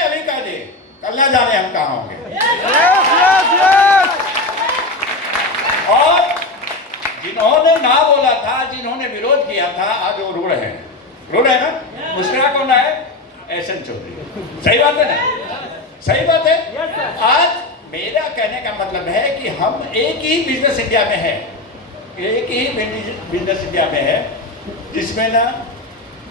अभी कह दे, कल ना जाने हम कहाँ होंगे। और जिन्होंने ना बोला था, जिन्होंने विरोध किया था, आज वो रूढ़ है ना। मुस्कुरा कौन है? एहसन चौधरी। सही बात है ना? सही बात है। आज मेरा कहने का मतलब है कि हम एक ही बिजनेस इंडिया में है, एक ही बिजनेस इंडिया में है, जिसमें ना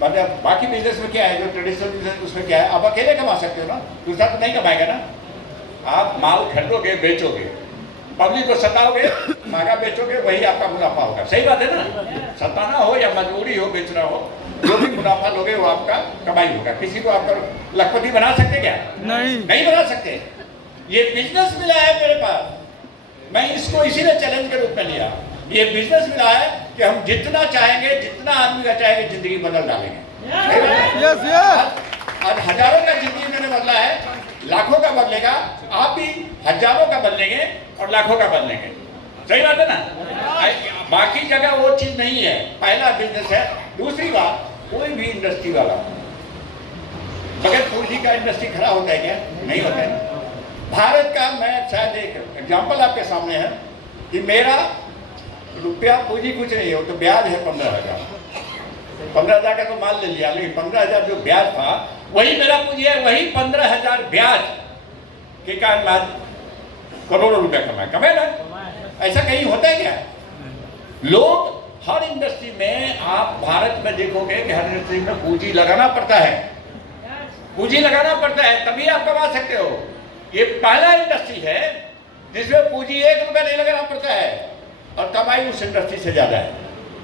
मतलब बाकी बिजनेस में क्या है, जो ट्रेडिशनल बिजनेस उसमें क्या है, आप अकेले कमा सकते हो ना, दूसरा तो नहीं कमाएगा ना। आप माल खरीदोगे, बेचोगे, पब्लिक को सताओगे, महंगा बेचोगे, वही आपका मुनाफा होगा। सही बात है ना? सताना हो या मजबूरी हो, बेचना हो, जो भी मुनाफा लोगे वो आपका कमाई होगा। किसी को आपका लखपति बना सकते क्या? नहीं बना सकते। ये बिजनेस मिला है मेरे पास, मैं इसको इसीलिए चैलेंज के रूप में लिया। ये बिजनेस मिला है कि हम जितना चाहेंगे, जितना आदमी का चाहेंगे, जिंदगी बदल डालेंगे। आज हजारों का जिंदगी मैंने बदला है, लाखों का बदलेगा, आप भी हजारों का बदलेंगे और लाखों का बदलेंगे। सही बात है ना? बाकी जगह वो चीज नहीं है। पहला बिजनेस है। दूसरी बात, कोई भी इंडस्ट्री वाला बगैर पूंजी का इंडस्ट्री खड़ा होता है क्या? नहीं होता है। भारत का मैं शायद एक एग्जाम्पल आपके सामने है कि मेरा रुपया पूंजी कुछ नहीं हो तो ब्याज है 15,000। 15,000 का तो माल ले लिया, लेकिन 15,000 जो ब्याज था वही मेरा पूंजी है। वही 15,000 ब्याज के कारण मैं करोड़ों रुपया कमाए ना। ऐसा कहीं होता है क्या? लोग हर इंडस्ट्री में, आप भारत में देखोगे कि हर इंडस्ट्री में पूंजी लगाना पड़ता है, पूंजी लगाना पड़ता है, तभी आप कमा सकते हो। ये पहला इंडस्ट्री है जिसमें पूंजी 1 रुपया नहीं लगाना पड़ता है और कमाई उस इंडस्ट्री से ज्यादा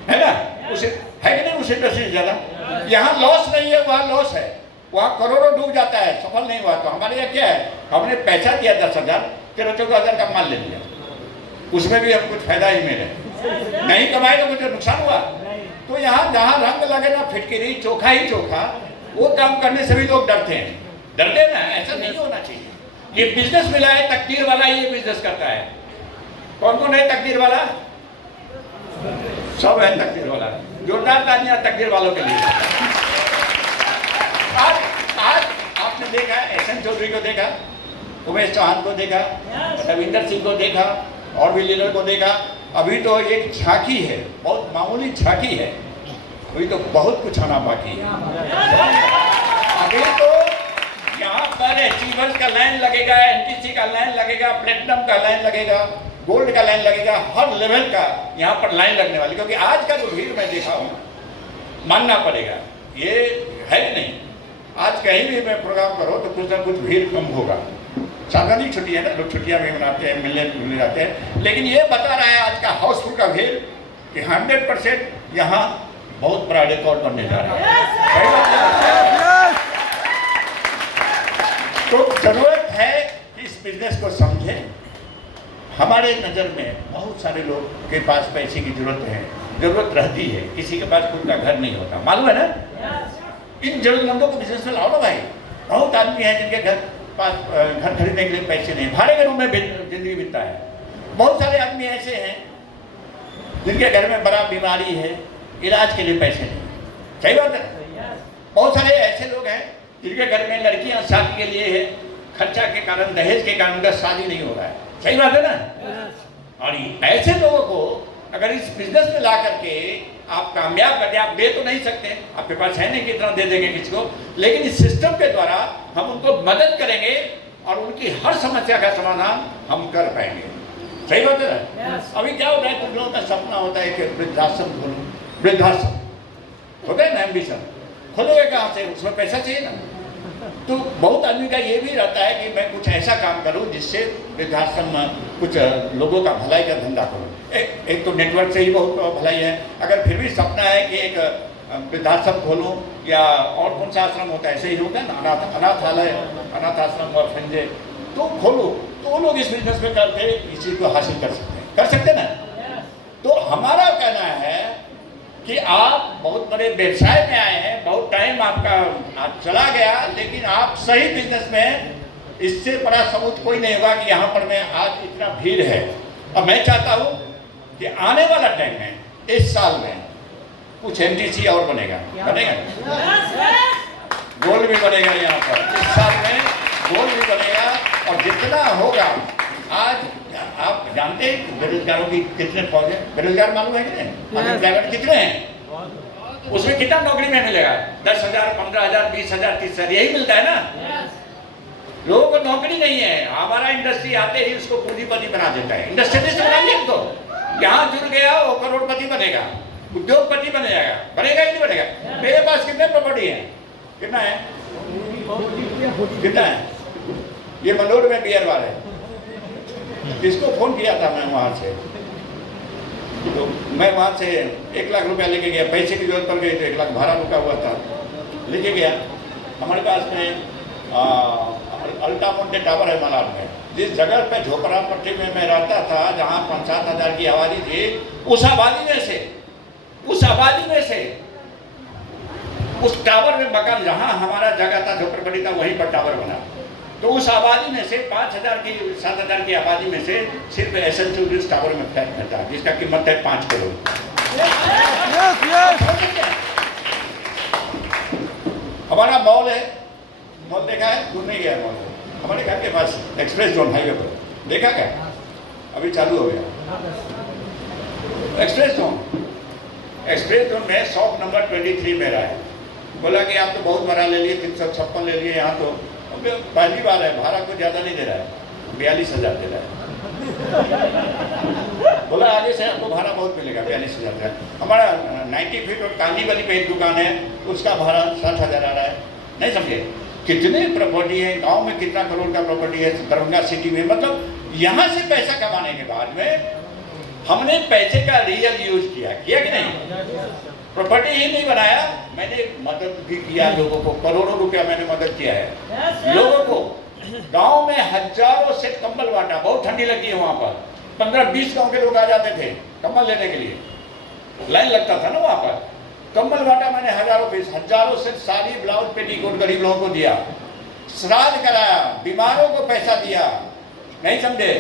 है ना? उसे है कि नहीं? उस इंडस्ट्री से ज्यादा। यहाँ लॉस नहीं है, वहाँ लॉस है, वहाँ करोड़ों डूब जाता है, सफल नहीं हुआ। तो हमारे यहाँ क्या है, हमने पैसा दिया 10,000, 13-14,000 का माल ले लिया, उसमें भी हम कुछ फायदा ही मिले, नहीं कमाए तो मुझे नुकसान हुआ। तो यहाँ जहाँ रंग लगे ना फिटकिरी, चोखा ही चोखा, वो काम करने से भी लोग डरते हैं। डरते ना, ऐसा नहीं होना चाहिए। ये बिजनेस मिला है, तकदीर वाला ये बिजनेस करता है। कौन कौन है तकदीर वाला? सब है तकदीर वाला। जोरदार तालियां तकदीर वालों के लिए। आज आपने देखा एहसन चौधरी को देखा, उमेश चौहान को देखा, रविंदर सिंह को देखा, और भी लीडर को देखा। अभी तो एक झांकी है, बहुत मामूली झांकी है, अभी तो बहुत कुछ आना बाकी है। अभी तो यहाँ पर अचीवर्स का लाइन लगेगा, एनटीसी का लाइन लगेगा, प्लेटिनम का लाइन लगेगा, गोल्ड का लाइन लगेगा, हर लेवल का यहाँ पर लाइन लगने वाली। क्योंकि आज का जो भीड़ मैं देखा हूँ, मानना पड़ेगा, ये है नहीं। आज कहीं भी मैं प्रोग्राम करो तो कुछ ना कुछ भीड़ कम होगा। साधारण छुट्टी है ना, लोग छुट्टियाँ भी मनाते हैं, मिलने जाते हैं, लेकिन ये बता रहा है आज का हाउसफुल का भीड़ कि 100% यहाँ बहुत बड़ा रिकॉर्ड बनने जा रहा है। तो जरूरत है कि इस बिजनेस को समझें। हमारे नज़र में बहुत सारे लोग के पास पैसे की जरूरत रहती है, किसी के पास खुद का घर नहीं होता, मालूम है ना? इन जरूरतमंदों को बिजनेस में लाओ ना भाई। बहुत आदमी है जिनके घर खरीदने के लिए पैसे नहीं, भाड़े के रूम में जिंदगी बीतता है। बहुत सारे आदमी ऐसे हैं जिनके घर में बड़ा बीमारी है, इलाज के लिए पैसे नहीं। सही बात है। बहुत सारे ऐसे लोग हैं जिनके घर में लड़कियां शादी के लिए है, खर्चा के कारण, दहेज के कारण उनका शादी नहीं हो रहा है। सही बात है ना? और ऐसे लोगों को अगर इस बिजनेस में ला करके आप कामयाब कर दे, आप दे तो नहीं सकते, आपके पास है नहीं कि इतना दे देंगे किसी को, लेकिन इस सिस्टम के द्वारा हम उनको मदद करेंगे और उनकी हर समस्या का समाधान हम कर पाएंगे। सही बात है ना? अभी क्या होता है, कुछ लोगों का सपना होता है कि वृद्धाश्रम खोलूं, वृद्धाश्रम होता है ना, एम्बिशन। खोलोगे कहाँ से? उसमें पैसा चाहिए ना। तो बहुत आदमी का ये भी रहता है कि मैं कुछ ऐसा काम करूं जिससे वृद्धाश्रम कुछ लोगों का भलाई का धंधा करूं। एक तो नेटवर्क से ही बहुत भलाई है। अगर फिर भी सपना है कि एक वृद्धाश्रम खोलूं या और कौन सा आश्रम होता है, ऐसे ही होता है ना, अनाथालय, अनाथ आश्रम और फंजे, तो खोलो, तो वो लोग इस बिजनेस में करके इस चीज़ को हासिल कर सकते ना। तो हमारा कहना है कि आप बहुत बड़े व्यवसाय में आए हैं, बहुत टाइम आपका चला गया, लेकिन आप सही बिजनेस में, इससे बड़ा सबूत कोई नहीं होगा कि यहाँ पर मैं आज इतना भीड़ है। अब मैं चाहता हूँ कि आने वाला टाइम में, इस साल में कुछ एमटीसी और बनेगा, गोल्ड भी बनेगा यहाँ पर इस साल में। जितना होगा। आज आप जानते हैं बेरोजगारों की कितने फौज है? बेरोजगार मालूम है कि नहीं? अनएम्प्लॉयमेंट कितने हैं? उसमें कितना नौकरी में मिलेगा? 10,000, 15,000, 20,000, 30,000 यही मिलता है ना। लोगों को नौकरी नहीं है। हमारा इंडस्ट्री आते ही उसको पूंजीपति बना देता है। इंडस्ट्रियलिस्ट बनाइए तो यहाँ जुड़ गया वो करोड़पति बनेगा, उद्योगपति बन जाएगा। बनेगा ही नहीं बनेगा? मेरे पास कितने प्रॉपर्टी है? कितना है? कितना है? ये मनोर में बियर बार है। किसको फोन किया था मैं वहां से, तो मैं वहां से 1 लाख रुपया लेके गया। पैसे की जरूरत पड़ गई तो 1 लाख भाड़ा रुका हुआ था, लेके गया। हमारे पास में अल्टामोंटे टावर है मलाड में। जिस जगह पे झोपड़ा पट्टी में मैं रहता था, जहाँ 5-7 हज़ार की आबादी थी, उस आबादी में से उस टावर में मकान, जहाँ हमारा जगह था झोपड़पट्टी था, वहीं पर टावर बना। तो उस आबादी में से 5,000 की 7,000 की आबादी में से सिर्फ एसेंशियल टावर में फ्लैट मिलता है, जिसका कीमत है 5 करोड़। हमारा मॉल है, मॉल देखा है? दूर नहीं गया मॉल। हमारे घर के पास एक्सप्रेस जोन हाईवे पर, देखा क्या? अभी चालू हो गया एक्सप्रेस जोन में शॉप नंबर 23 मेरा है। बोला कि आप तो बहुत बड़ा ले लिए, 356 ले लिए। यहाँ तो पहली बार है, भाड़ा को ज़्यादा नहीं दे रहा है, 42,000 दे रहा है। बोला आगे से आपको भाड़ा बहुत मिलेगा, 42,000 का। हमारा 90 फीट और कांदी वाली पे एक दुकान है, उसका भाड़ा 60,000 आ रहा है। नहीं समझे? कितने प्रॉपर्टी है गांव में, कितना करोड़ का प्रॉपर्टी है दरभंगा सिटी में। मतलब यहाँ से पैसा कमाने के बाद में हमने पैसे का रियल यूज किया कि नहीं? प्रॉपर्टी ही नहीं बनाया, मैंने मदद भी किया लोगों को। करोड़ों रुपया मैंने मदद किया है लोगों को। गांव में हजारों सेट कंबल बांटा, बहुत ठंडी लगी है वहां पर। 15-20 गांव के लोग आ जाते थे कंबल लेने के लिए, लाइन लगता था ना वहां पर। कंबल बांटा मैंने हजारों पीस, हजारों सेट साड़ी, ब्लाउज, पेटीकोट गरीब लोगों को दिया। श्राद्ध कराया, बीमारों को पैसा दिया। नहीं समझे?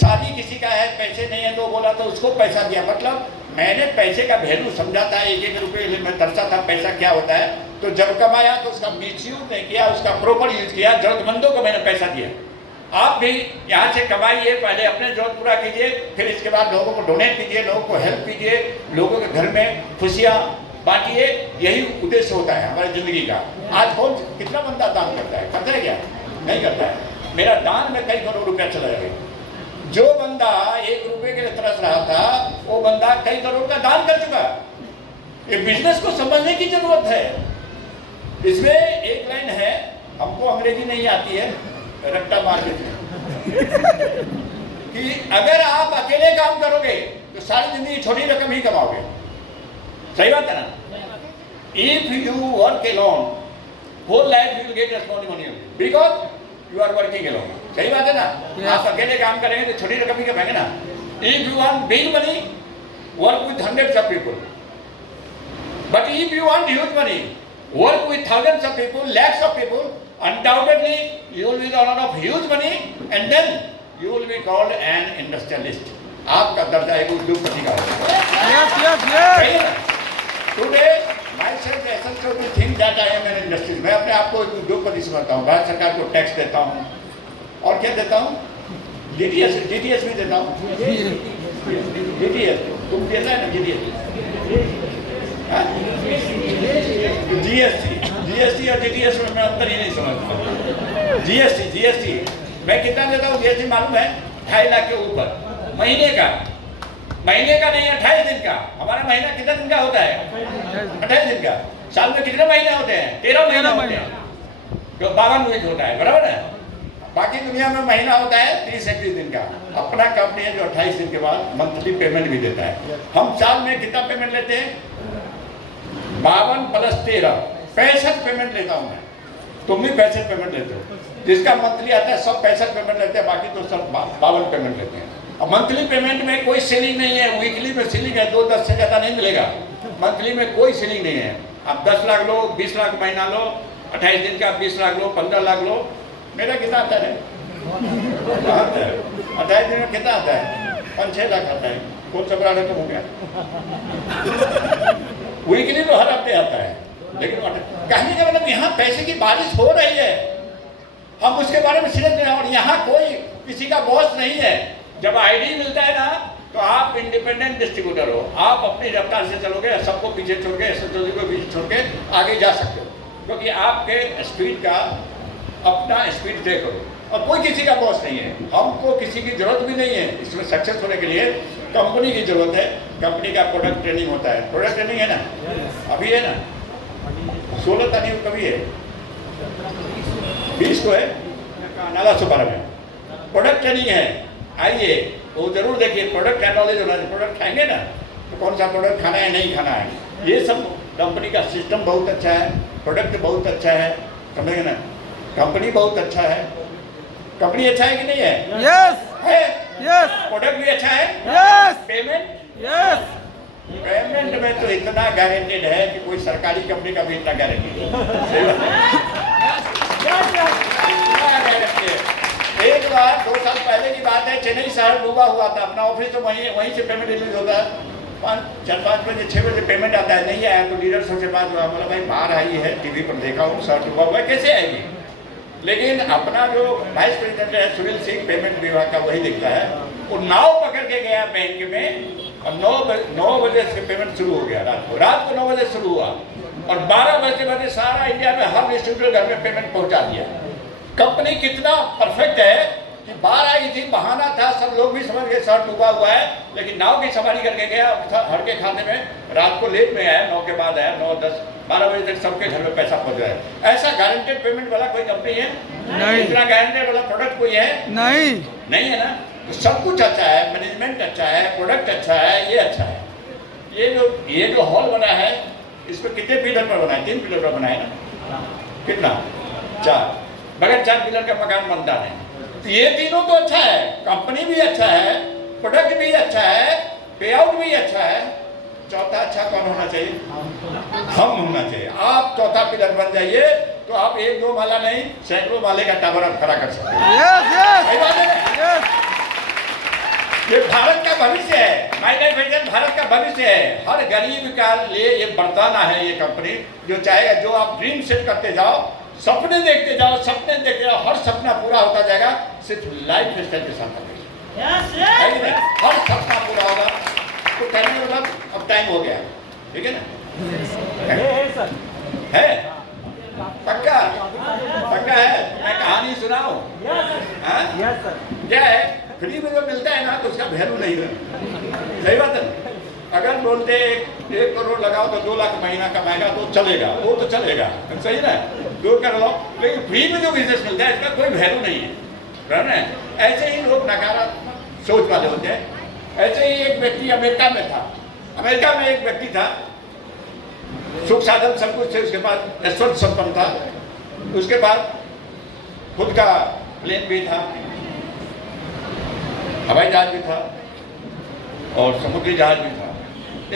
शादी किसी का है, पैसे नहीं है तो बोला तो उसको पैसा दिया। मतलब मैंने पैसे का वैल्यू समझा था। 1-1 रुपये में तरसा था पैसा क्या होता है। तो जब कमाया तो उसका मिसयूज नहीं किया, उसका प्रॉपर यूज किया। जरूरतमंदों को मैंने पैसा दिया। आप भी यहाँ से कमाइए, पहले अपने जरूरत पूरा कीजिए, फिर इसके बाद लोगों को डोनेट कीजिए, लोगों को हेल्प कीजिए, लोगों के घर में खुशियाँ बांटिए। यही उद्देश्य होता है हमारी जिंदगी का। आज कौन कितना बंदा दान करता है? करता है क्या? नहीं करता है। मेरा दान में कई करोड़ रुपया चला जाएगा। जो बंदा 1 रुपये के लिए तरस रहा था, वो बंदा कई करोड़ का दान कर चुका। ये बिजनेस को समझने की जरूरत है। इसमें एक लाइन है, हमको अंग्रेजी नहीं आती है, रट्टा मार के कि अगर आप अकेले काम करोगे तो सारी जिंदगी छोटी रकम ही कमाओगे। सही बात है ना? If you work alone, whole life you will get responsibility because you are working alone. सही बात है ना? आप अकेले काम करेंगे तो छोटी रकम ही कमाएंगे ना। If you want big money, work with hundreds of people. But if you want huge money, work with thousands of people, lakhs of people. Undoubtedly, you will be the owner of huge money, and then you will be called an industrialist. आपका दर्जा एक उद्योगपति का होगा। Yes. Today, myself essential to think that I am an industrialist. मैं अपने आप को उद्योगपति समझता हूँ। भारत सरकार को टैक्स देता हूँ, और क्या देता हूँ? DTS भी देता हूँ। DTS तुम देता है ना? GST और DTS में मैं अंतर ही नहीं समझता। GST मैं कितना देता हूँ? GST मालूम है? 2.5 लाख के ऊपर महीने का नहीं, 28 दिन का। हमारा महीना कितना दिन का होता है? 28 दिन का। साल में कितने महीने होते हैं? 13 महीने होते हैं, जो 52 वीक होता है, बराबर है। बाकी दुनिया में महीना होता है 30-31 दिन का। अपना कंपनी है जो 28 दिन के बाद मंथली पेमेंट भी देता है। हम साल में कितना पेमेंट लेते हैं? 52 + 13 65 पेमेंट लेता हूँ मैं। तुम भी 65 पेमेंट लेते हो। जिसका मंथली आता है सब 65 पेमेंट लेते हैं, बाकी तो सब 52 पेमेंट लेते हैं। और मंथली पेमेंट में कोई सीलिंग नहीं है, वीकली में सीलिंग है। 2-10 से ज़्यादा नहीं मिलेगा। मंथली में कोई सीलिंग नहीं है। आप 10 लाख लो, 20 लाख महीना लो, 28 दिन का 20 लाख लो, 15 लाख लो। मेरा कितना आता है? 28 दिन में कितना आता है? 5-6 लाख आता है। कौन सा बड़ा रकम हो गया? वीकली तो हर हफ्ते आता है। लेकिन कहने का मतलब यहाँ पैसे की बारिश हो रही है। हम उसके बारे में सीरियस नहीं हैं। और यहाँ कोई किसी का बॉस नहीं है। जब आईडी मिलता है ना तो आप इंडिपेंडेंट डिस्ट्रीब्यूटर हो, आप अपनी रफ्तार से चलोगे, सबको पीछे छोड़ के, एसएचओ को पीछे छोड़ के आगे जा सकते हो, क्योंकि आपके स्पीड का अपना स्पीड तय करो। और कोई किसी का बॉस नहीं है, हमको किसी की जरूरत भी नहीं है। इसमें सक्सेस होने के लिए कंपनी की जरूरत है। कंपनी का प्रोडक्ट ट्रेनिंग होता है। प्रोडक्ट ट्रेनिंग है ना, अभी है ना, 16 तारीख को कभी है, 20 को है, नाला सुबारा में प्रोडक्ट ट्रेनिंग है। आइए वो जरूर देखिए, प्रोडक्ट का नॉलेज होना चाहिए। प्रोडक्ट खाएंगे ना तो कौन सा प्रोडक्ट खाना है, नहीं खाना है, ये सब कंपनी का सिस्टम बहुत अच्छा है, प्रोडक्ट बहुत अच्छा है, समझेंगे ना, कंपनी बहुत अच्छा है। कंपनी अच्छा है कि नहीं है? यस है। यस प्रोडक्ट भी अच्छा है। यस पेमेंट यस पेमेंट में तो इतना गारंटेड है कि कोई सरकारी कंपनी का भी इतना गारंटेड है। एक बार 2 साल पहले की बात है, चेन्नई शहर डूबा हुआ था। अपना ऑफिस तो वहीं से पेमेंट रिलीज होता है। 4-5 बजे 6 बजे पेमेंट आता है, नहीं आया तो लीडर सबसे बात हुआ, मतलब भाई बाहर आई है, टीवी पर देखा हूँ शहर डूबा हुआ है, कैसे आएगी। लेकिन अपना जो वाइस प्रेसिडेंट है सुनील सिंह, पेमेंट विभाग का, वही देखता है। वो नाव पकड़ के गया बैंक में और 9 बजे से पेमेंट शुरू हो गया। रात को 9 बजे शुरू हुआ और 12 बजे सारा इंडिया में हर डिस्ट्रीब्यूटर घर में पेमेंट पहुंचा दिया। कंपनी कितना परफेक्ट है कि बाहर आई थी, बहाना था, सब लोग भी समझ गए शहर डूबा हुआ है, लेकिन नाव की सवारी करके गया हर के खाते में। रात को लेट में आया, 9 के बाद आया, 9, 10, 12 बजे तक सबके घर में पैसा पहुंच रहा है। ऐसा गारंटेड पेमेंट वाला कोई कंपनी है? नहीं। इतना गारंटेड वाला प्रोडक्ट कोई है? नहीं नहीं है ना। तो सब कुछ अच्छा है, मैनेजमेंट अच्छा है, प्रोडक्ट अच्छा है, ये अच्छा है। ये जो हॉल बना है, इसमें कितने पिलर पर बना है? 3 पिलर पर बना है ना। कितना? 4। बगैर 4 पिलर का मकान बनता है। तो ये तीनों तो अच्छा है, कंपनी भी अच्छा है, प्रोडक्ट भी अच्छा है, पे आउट भी अच्छा है। चौथा अच्छा कौन होना चाहिए? हम होना चाहिए। आप चौथा पिलर बन जाइए तो आप 1-2 माला नहीं, सैकड़ों माले का टावर आप खड़ा कर सकते हैं। यस यस सही बात है ना? यस ये भारत का भविष्य है। माइकल वेजन भारत का भविष्य है। हर गरीब का लिए ये बरदाना है ये कंपनी, जो चाहेगा, जो आप ड्रीम सेट करते जाओ, सपने देखते जाओ, हर सपना पूरा होता जाएगा, सिर्फ लाइफ स्टाइल के साथ। हर सपना पूरा होगा। तो कहने का मतलब अब टाइम हो गया, ठीक है ना? है पक्का पक्का है। मैं कहानी सुनाऊं? क्या है, फ्री में जो मिलता है ना तो उसका वैल्यू नहीं है। सही बात है। अगर बोलते 1 करोड़ लगाओ तो 2 लाख महीना कमाएगा तो चलेगा, वो तो चलेगा, सही ना, 2 करोड़। लेकिन फ्री में जो बिजनेस मिलता है इसका कोई वैल्यू नहीं है। ऐसे ही लोग नकारात्मक सोच वाले होते हैं। ऐसे ही एक व्यक्ति अमेरिका में था। अमेरिका में एक व्यक्ति था, सुख साधन सब कुछ थे, उसके पास ऐश्वर्य संपन्न था, उसके बाद खुद का प्लेन भी था, हवाई जहाज भी था और समुद्री जहाज भी था।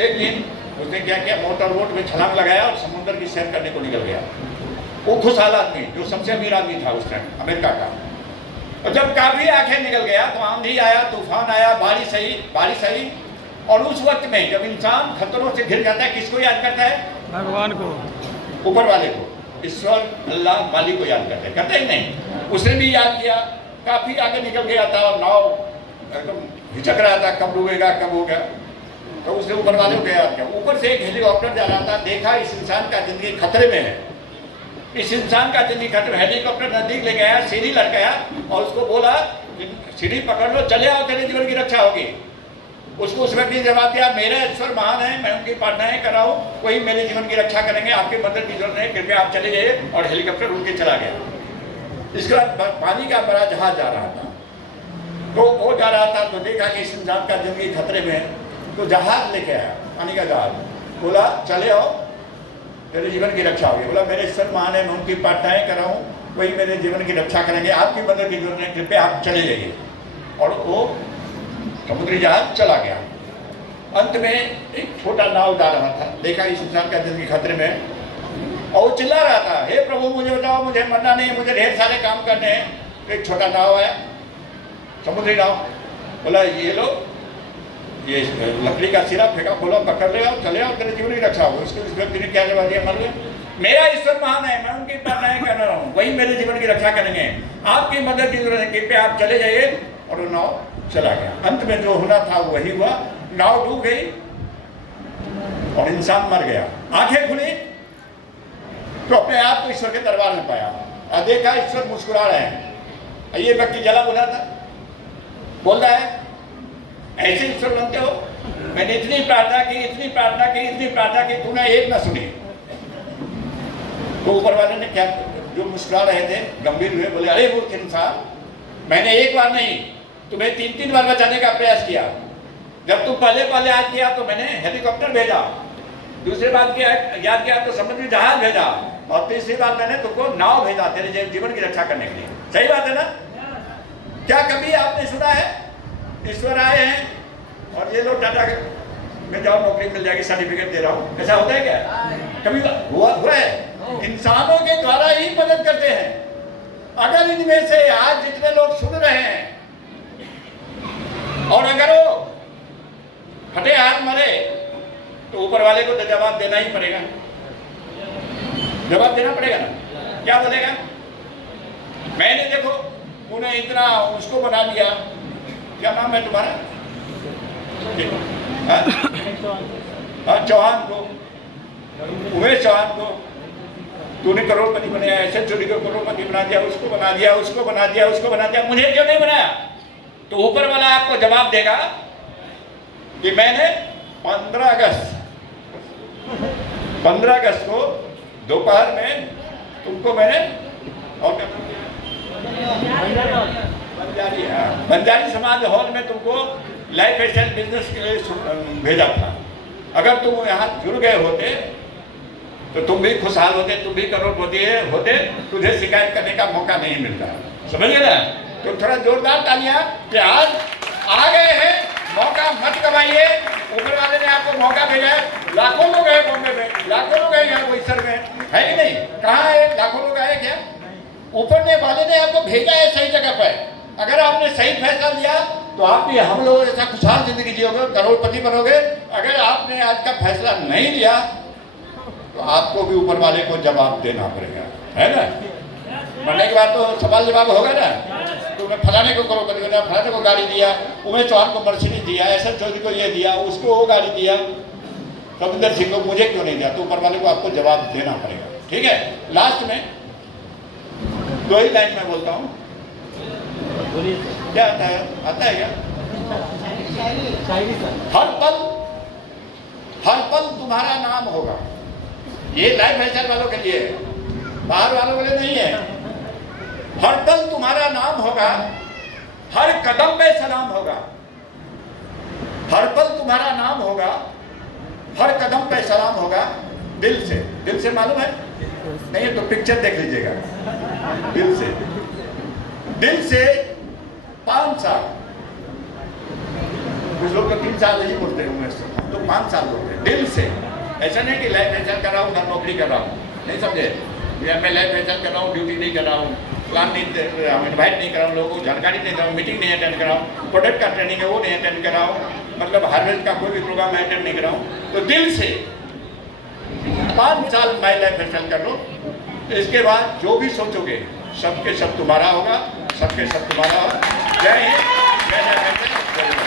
एक दिन उसने क्या किया, मोटर बोट में छलांग लगाया और समुद्र की सैर करने को निकल गया। वो खुशहाल आदमी, जो सबसे अमीर आदमी था उस टाइम अमेरिका का। और जब काफी आंखें निकल गया तो आंधी आया, तूफान आया, बारिश आई। और उस वक्त में जब इंसान खतरों से घिर जाता है, किसको याद करता है? भगवान को, ऊपर वाले को, ईश्वर, अल्लाह, मालिक को याद करते हैं नहीं? उसने भी याद किया। काफी आगे निकल गया था और नाव एकदम हिचक रहा था, कब डूबेगा, कब होगा। तो उसने ऊपर वाले को याद किया। ऊपर से एक हेलीकॉप्टर जा रहा था, देखा इस इंसान का जिंदगी खतरे में है, इस इंसान का जिंदगी खतरे। हेलीकॉप्टर नजदीक ले गया, सीढ़ी लटकाया और उसको बोला सीढ़ी पकड़ लो, चले आओ, तेरे जीवन की रक्षा होगी। उसको उस व्यक्ति ने जवाब दिया, मेरे ईश्वर महान है, मैं उनकी प्रार्थनाएं कर रहा हूँ, वही मेरे जीवन की रक्षा करेंगे, आपकी मदद की जरूरत नहीं, कृपया आप चले जाइए। और हेलीकॉप्टर उड़ के चला गया। इसके बाद पानी का बड़ा जहाज जा रहा था, तो वो जा रहा था तो देखा कि इस इंसान का जिंदगी खतरे में है, तो जहाज लेके आया, पानी का जहाज। बोला चले आओ, तेरे जीवन की रक्षा होगी। बोला मेरे ईश्वर महान है, मैं उनकी प्रार्थनाएं कर रहा हूँ, वही मेरे जीवन की रक्षा करेंगे, आपकी मदद की जरूरत नहीं, कृपया आप चले जाइए। और वो समुद्री जहाज चला गया। अंत में एक छोटा नाव जा रहा था, देखा इस इंसान का जिंदगी खतरे में और वो चिल्ला रहा था, हे प्रभु मुझे बचाओ, मुझे मरना नहीं, मुझे ढेर सारे काम करने हैं। एक छोटा नाव आया, समुद्री नाव। बोला ये लो, ये लकड़ी का सिरा फेंका, बोला पकड़ ले आओ, चले आओ, तेरे जीवन की रक्षा हो। उसको इस व्यक्ति ने क्या जवाब दिया? मान लो मेरा ईश्वर महान है, मैं उनकी जितनी प्रार्थनाएं कर रहा हूँ वही मेरे जीवन की रक्षा करेंगे। आपकी मदद की जरूरत है, कृपया आप चले जाइए। और वो नाव चला गया। अंत में जो होना था वही हुआ, नाव डूब गई और इंसान मर गया। आंखें खुली तो अपने आप को ईश्वर के दरबार में पाया और देखा ईश्वर मुस्कुरा रहे हैं। ये व्यक्ति जला बुला था, बोल रहा है ऐसे ईश्वर बनते हो? मैंने इतनी प्रार्थना की, इतनी प्रार्थना की, इतनी प्रार्थना की, तूने एक ना सुनी। तो ऊपर वाले ने क्या, जो मुस्कुरा रहे थे गंभीर हुए, बोले अरे मूर्ख इंसान, मैंने एक बार नहीं तुम्हें 3-3 बार बचाने का प्रयास किया। जब तुम पहले आज किया तो मैंने हेलीकॉप्टर भेजा, दूसरी बार किया याद किया तो समुद्री जहाज भेजा, और तीसरी बार मैंने तुमको नाव भेजा तेरे जीवन की रक्षा करने के लिए। सही बात है ना? क्या कभी आपने सुना है ईश्वर आए हैं और ये लोग टाटा में जाओ नौकरी मिल जाएगी, सर्टिफिकेट दे रहा हूँ, ऐसा होता है क्या? कभी हुआ है? इंसानों के द्वारा ही मदद करते हैं। अगर इनमें से आज जितने लोग सुन रहे हैं और अगर वो फटे हाथ मरे तो ऊपर वाले को तो जवाब देना ही पड़ेगा, जवाब देना पड़ेगा ना। क्या बोलेगा? मैंने देखो उन्हें इतना उसको बना दिया, क्या नाम है तुम्हारा? चौहान को, उमेश चौहान को तूने करोड़पति बनाया, ऐसे चोरी को करोड़पति बना दिया, उसको बना दिया, उसको बना दिया, उसको बना दिया, मुझे क्यों नहीं बनाया? तो ऊपर वाला आपको जवाब देगा कि मैंने 15 अगस्त को दोपहर में तुमको मैंने और बंजारी समाज हॉल में तुमको लाइफ स्टाइल बिजनेस के लिए भेजा था। अगर तुम यहाँ जुड़ गए होते तो तुम भी खुशहाल होते, तुम भी करोड़पति होते, तुझे शिकायत करने का मौका नहीं मिलता। समझ गए ना? तो थोड़ा जोरदार तालियां कि आज आ गए हैं, मौका मत गवाइए। ऊपर वाले ने आपको मौका भेजा है। लाखों लोग हैं बॉम्बे में, लाखों लोग हैं यहाँ बोईसर में, है कि नहीं? कहाँ है? लाखों लोग आए क्या? ऊपर ने वाले ने आपको भेजा है सही जगह पर। अगर आपने सही फैसला लिया तो आप भी हम लोग ऐसा खुशहाल जिंदगी जियोगे, करोड़पति बनोगे। अगर आपने आज का फैसला नहीं लिया तो आपको भी ऊपर वाले को जवाब देना पड़ेगा, है ना? मरने के बाद तो सवाल जवाब होगा ना। तो मैं फलाने को करोड़पति बनाया, फलाने को गाड़ी दिया, उमेश चौहान को मर्सिडीज दिया, एसएम चौधरी को ये दिया, उसको वो गाड़ी दिया, कविंदर सिंह को मुझे क्यों नहीं दिया? तो ऊपर वाले को आपको जवाब देना पड़ेगा। ठीक है? लास्ट में 2 ही लाइन में बोलता हूँ। क्या आता है? आता है क्या? हर पल तुम्हारा नाम होगा। ये लाइफ स्टाइल वालों के लिए, बाहर वालों के लिए नहीं है। हर पल तुम्हारा नाम होगा, हर कदम पे सलाम होगा। हर पल तुम्हारा नाम होगा, हर कदम पे सलाम होगा। दिल से मालूम है? नहीं तो पिक्चर देख लीजिएगा। दिल से 5 साल, कुछ लोग तो 3 साल ही बोलते हैं, तो 5 साल बोलते हैं। दिल से, ऐसा नहीं कि लाइफ स्टाइल कर रहा हूँ, घर नौकरी कर रहा हूँ, नहीं समझे? मैं लाइफ स्टाइल कर रहा हूँ, ड्यूटी नहीं कर रहा हूँ, प्लान नहीं, इन्वाइट नहीं कर रहा हूँ, लोगों को जानकारी नहीं दे रहा हूँ, मीटिंग नहीं अटेंड कर रहा हूँ, प्रोडक्ट का ट्रेनिंग है वो नहीं अटेंड कर रहा हूँ, मतलब हार्वेस्ट का कोई भी प्रोग्राम मैं अटेंड नहीं कर रहा हूँ। तो दिल से 5 साल माई लाइफ स्टाइल कर लो। इसके बाद जो भी सोचोगे सबके सब तुम्हारा होगा, सबके सब तुम्हारा होगा। जय हिंद, जय जय।